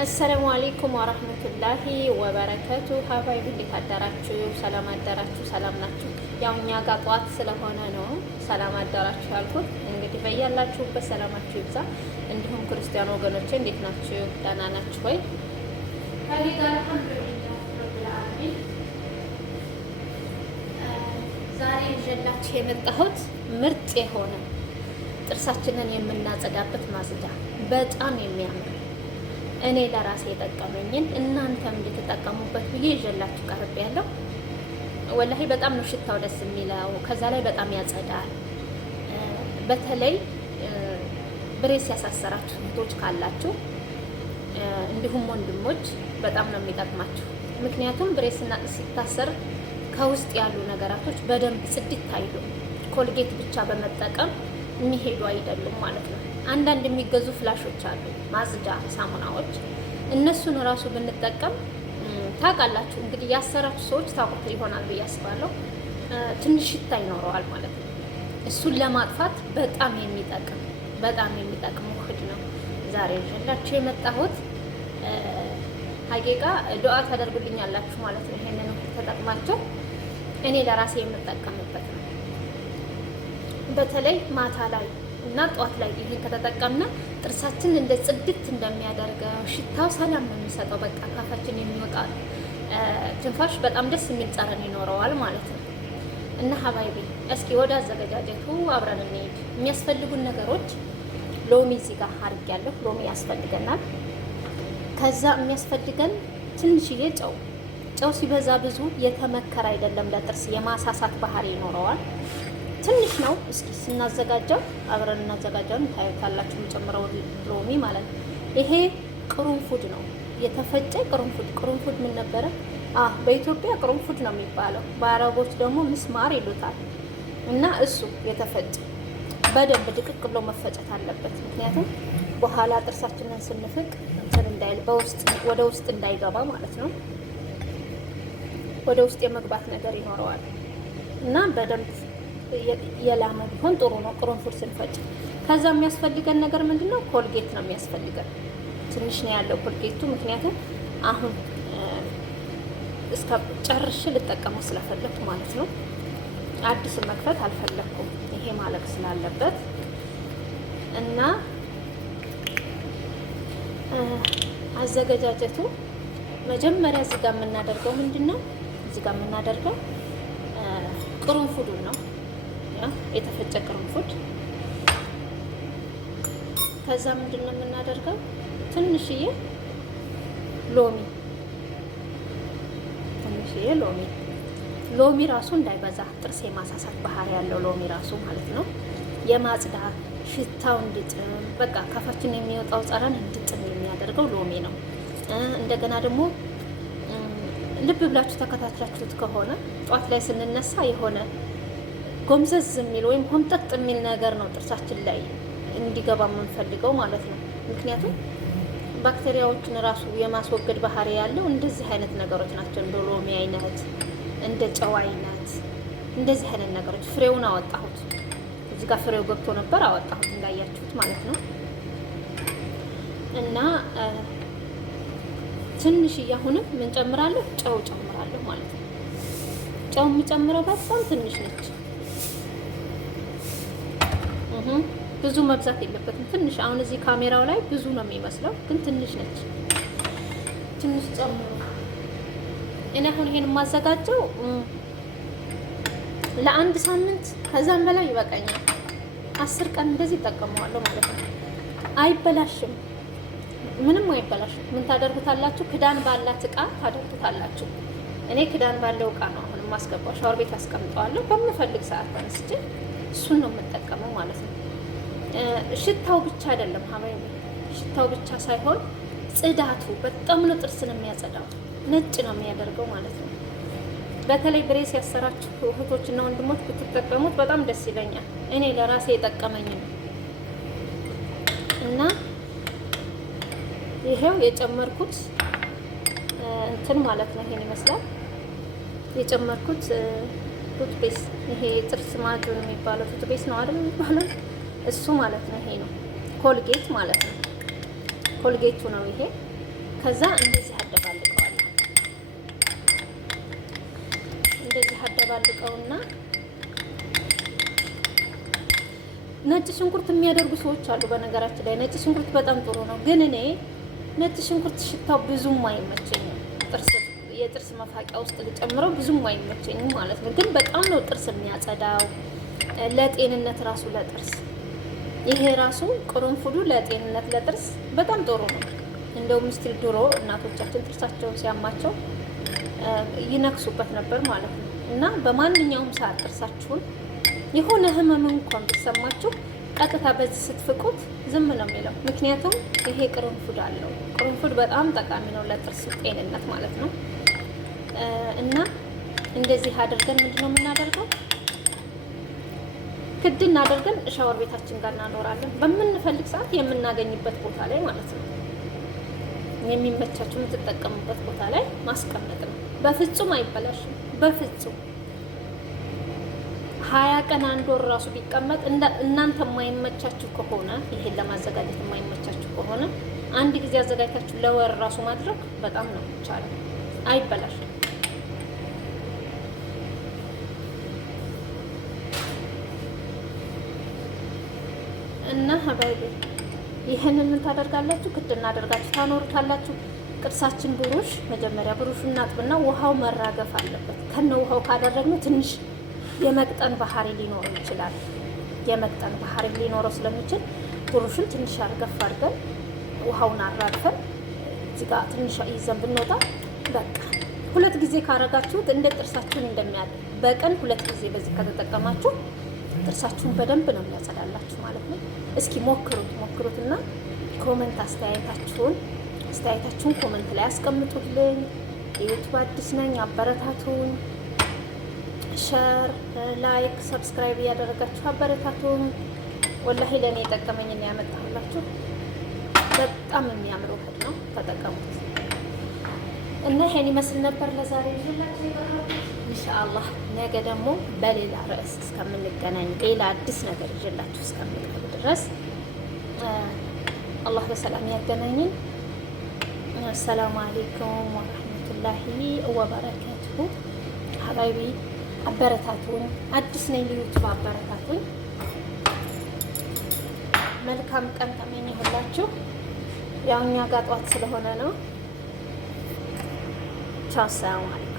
አሰላሙ አለይኩም ወራህመቱላሂ ወበረከቱ። ሀባይብ እንዴት አደራችሁ? ሰላም አደራችሁ? ሰላም ናችሁ? ያው እኛ ጋር ጠዋት ስለሆነ ነው ሰላም አደራችሁ ያልኩት። እንግዲህ በያላችሁበት ሰላማችሁ ይብዛ። እንዲሁም ክርስቲያን ወገኖቼ እንዴት ናችሁ? ደህና ናችሁ ወይ? ከኔ ጋር አልሐምዱሊላህ ረብል ዓለሚን። ዛሬ ይዤላችሁ የመጣሁት ምርጥ የሆነ ጥርሳችንን የምናጸዳበት ማጽጃ በጣም የሚያምር እኔ ለራሴ የጠቀመኝን እናንተም እንድትጠቀሙበት ብዬ ይዤላችሁ ቀርብ ያለው። ወላሂ በጣም ነው ሽታው ደስ የሚለው። ከዛ ላይ በጣም ያጸዳል። በተለይ ብሬስ ያሳሰራችሁ እህቶች ካላችሁ እንዲሁም ወንድሞች በጣም ነው የሚጠቅማችሁ። ምክንያቱም ብሬስ ሲታሰር ከውስጥ ያሉ ነገራቶች በደንብ ጽድት አይሉ፣ ኮልጌት ብቻ በመጠቀም የሚሄዱ አይደሉም ማለት ነው። አንዳንድ የሚገዙ ፍላሾች አሉ፣ ማጽጃ ሳሙናዎች። እነሱን እራሱ ብንጠቀም ታውቃላችሁ እንግዲህ ያሰራችሁ ሰዎች ታውቁት ይሆናል ብዬ አስባለሁ። ትንሽ ሽታ ይኖረዋል ማለት ነው። እሱን ለማጥፋት በጣም የሚጠቅም ውህድ ነው ዛሬ ይዤላችሁ የመጣሁት። ሀቂቃ ዱዓ ታደርጉልኛላችሁ ማለት ነው። ይሄንን ተጠቅማችሁ እኔ ለራሴ የምጠቀምበት ነው። በተለይ ማታ ላይ እና ጠዋት ላይ ይሄን ከተጠቀምና ጥርሳችን እንደ ጽድት እንደሚያደርገው ሽታው ሰላም ነው የሚሰጠው። በቃ ካፋችን የሚወጣ ትንፋሽ በጣም ደስ የሚል ጠረን ይኖረዋል ማለት ነው። እና ሀባይቢ እስኪ ወደ አዘገጃጀቱ አብረን እንሄድ። የሚያስፈልጉን ነገሮች ሎሚ እዚህ ጋር አድርጌያለሁ። ሎሚ ያስፈልገናል። ከዛ የሚያስፈልገን ትንሽዬ ጨው ሲበዛ ብዙ የተመከረ አይደለም። ለጥርስ የማሳሳት ባህሪ ይኖረዋል። ትንሽ ነው። እስኪ ስናዘጋጀው አብረን እናዘጋጀውን ታዩታላችሁ። የምጨምረው ሎሚ ማለት ነው። ይሄ ቅርንፉድ ነው፣ የተፈጨ ቅርንፉድ። ቅርንፉድ ምን ነበረ? በኢትዮጵያ ቅርንፉድ ነው የሚባለው፣ በአረቦች ደግሞ ምስማር ይሉታል። እና እሱ የተፈጨ በደንብ ድቅቅ ብሎ መፈጨት አለበት። ምክንያቱም በኋላ ጥርሳችንን ስንፍቅ እንትን እንዳይል ወደ ውስጥ እንዳይገባ ማለት ነው። ወደ ውስጥ የመግባት ነገር ይኖረዋል እና በደንብ የላመ ቢሆን ጥሩ ነው ቅርንፉድ ስንፈጭ። ከዛ የሚያስፈልገን ነገር ምንድነው? ኮልጌት ነው የሚያስፈልገን። ትንሽ ነው ያለው ኮልጌቱ፣ ምክንያቱም አሁን እስከ ጨርሽ ልጠቀመው ስለፈለኩ ማለት ነው። አዲስ መክፈት አልፈለኩም፣ ይሄ ማለቅ ስላለበት እና አዘገጃጀቱ መጀመሪያ እዚህ ጋር የምናደርገው ምንድነው? እዚህ ጋር የምናደርገው ቅርንፉዱን ነው፣ የተፈጨ ቅርንፉድ። ከዛ ምንድነው የምናደርገው? ትንሽዬ ሎሚ ራሱ እንዳይበዛ፣ ጥርስ የማሳሳት ባህሪ ያለው ሎሚ ራሱ ማለት ነው። የማጽዳት ሽታው እንዲጥም፣ በቃ ካፋችን የሚወጣው ጠረን እንዲጥም የሚያደርገው ሎሚ ነው። እንደገና ደግሞ ልብ ብላችሁ ተከታትላችሁት ከሆነ ጧት ላይ ስንነሳ የሆነ ጎምዘዝ የሚል ወይም ሆምጠጥ የሚል ነገር ነው ጥርሳችን ላይ እንዲገባ የምንፈልገው ማለት ነው። ምክንያቱም ባክቴሪያዎችን ራሱ የማስወገድ ባህሪ ያለው እንደዚህ አይነት ነገሮች ናቸው። እንደ ሎሚ አይነት፣ እንደ ጨው አይነት፣ እንደዚህ አይነት ነገሮች። ፍሬውን አወጣሁት፣ እዚህ ጋር ፍሬው ገብቶ ነበር፣ አወጣሁት እንዳያችሁት ማለት ነው። እና ትንሽዬ አሁንም ምን ጨምራለሁ? ጨው ጨምራለሁ ማለት ነው። ጨው የምጨምረው በጣም ትንሽ ነች፣ ብዙ መብዛት የለበትም። ትንሽ አሁን እዚህ ካሜራው ላይ ብዙ ነው የሚመስለው፣ ግን ትንሽ ነች። ትንሽ ጨምሮ እኔ አሁን ይሄን የማዘጋጀው ለአንድ ሳምንት ከዛም በላይ ይበቃኛል። 10 ቀን እንደዚህ እጠቀመዋለሁ ማለት ነው። አይበላሽም፣ ምንም አይበላሽም። ምን ታደርጉታላችሁ? ክዳን ባላት እቃ ታደርጉታላችሁ። እኔ ክዳን ባለው እቃ ነው አሁን የማስገባው። ሻወር ቤት አስቀምጠዋለሁ። በምፈልግ ሰዓት ተነስቼ እሱን ነው የምጠቀመው ማለት ነው። ሽታው ብቻ አይደለም ሀባይ፣ ሽታው ብቻ ሳይሆን ጽዳቱ በጣም ነው ጥርስን የሚያጸዳው፣ ነጭ ነው የሚያደርገው ማለት ነው። በተለይ ብሬስ ያሰራችሁ እህቶችና ወንድሞች ብትጠቀሙት በጣም ደስ ይለኛል። እኔ ለራሴ የጠቀመኝ ነው። እና ይሄው የጨመርኩት እንትን ማለት ነው። ይሄን ይመስላል የጨመርኩት ቱትፔስ። ይሄ ጥርስ ማጁን የሚባለው ቱትፔስ ነው አይደል የሚባለው? እሱ ማለት ነው። ይሄ ነው ኮልጌት ማለት ነው። ኮልጌቱ ነው ይሄ። ከዛ እንደዚህ አደባልቀዋለሁ። እንደዚህ አደባልቀውና ነጭ ሽንኩርት የሚያደርጉ ሰዎች አሉ። በነገራችን ላይ ነጭ ሽንኩርት በጣም ጥሩ ነው፣ ግን እኔ ነጭ ሽንኩርት ሽታው ብዙም አይመቸኝም። የጥርስ መፋቂያ ውስጥ ልጨምረው ብዙም አይመቸኝም ማለት ነው። ግን በጣም ነው ጥርስ የሚያጸዳው፣ ለጤንነት ራሱ ለጥርስ ይሄ ራሱ ቅርንፉዱ ለጤንነት ለጥርስ በጣም ጥሩ ነው። እንደውም ስቲል ድሮ እናቶቻችን ጥርሳቸው ሲያማቸው ይነክሱበት ነበር ማለት ነው። እና በማንኛውም ሰዓት ጥርሳችሁን የሆነ ህመም እንኳን ቢሰማችሁ ቀጥታ በዚህ ስትፍቁት ዝም ነው የሚለው። ምክንያቱም ይሄ ቅርንፉድ አለው። ቅርንፉድ በጣም ጠቃሚ ነው ለጥርስ ጤንነት ማለት ነው። እና እንደዚህ አድርገን ምንድነው የምናደርገው? ክድን አድርገን ሻወር ቤታችን ጋር እናኖራለን። በምንፈልግ ሰዓት የምናገኝበት ቦታ ላይ ማለት ነው። የሚመቻችሁ የምትጠቀሙበት ቦታ ላይ ማስቀመጥ ነው። በፍጹም አይበላሽም። በፍጹም 20 ቀን 1 ወር ራሱ ቢቀመጥ እናንተ የማይመቻችሁ ከሆነ ይሄን ለማዘጋጀት የማይመቻችሁ ከሆነ አንድ ጊዜ አዘጋጅታችሁ ለወር ራሱ ማድረግ በጣም ነው የሚቻለው። አይበላሽም። እና ሀባይቢ ይሄንን ምን ታደርጋላችሁ? ክድ እናደርጋችሁ ታኖሩታላችሁ። ቅርሳችን ብሩሽ መጀመሪያ ብሩሹን እናጥብና ውሃው መራገፍ አለበት። ከነ ውሃው ካደረግነው ትንሽ የመቅጠን ባህሪ ሊኖረው ይችላል። የመቅጠን ባህሪ ሊኖረው ስለሚችል ብሩሹን ትንሽ አርገፍ አድርገን ውሃውን አራግፈን እዚህ ጋር ትንሽ ይዘን ብንወጣ በቃ 2 ጊዜ ካረጋችሁት እንደ ጥርሳችሁን እንደሚያደርግ በቀን 2 ጊዜ በዚህ ከተጠቀማችሁ ጥርሳችሁን በደንብ ነው የሚያጸዳላችሁ ማለት ነው። እስኪ ሞክሩትና ኮመንት አስተያየታችሁን ኮመንት ላይ አስቀምጡልኝ። የዩቲዩብ አዲስ ነኝ፣ አበረታቱን። ሸር፣ ላይክ፣ ሰብስክራይብ እያደረጋችሁ አበረታቱን። ወላሂ ለእኔ የጠቀመኝና ያመጣሁላችሁ በጣም የሚያምር ውህድ ነው፣ ተጠቀሙት። እና ይሄን ይመስል ነበር ለዛሬ ይዤላችሁ የቀረብኩት። ኢንሻአላህ ነገ ደግሞ በሌላ ርዕስ እስከምንገናኝ ሌላ አዲስ ነገር ይዤላችሁ እስከምንቀርብ ድረስ አላህ በሰላም ያገናኝን። አሰላሙ አለይኩም ወራህመቱላሂ ወበረካቱሁ። ሀባይቢ አበረታቱን። አዲስ ነኝ ለዩቲዩብ አበረታቱን። መልካም ቀን ተመኘሁላችሁ። ያው እኛ ጋር ጧት ስለሆነ ነው። ቻው ሰላም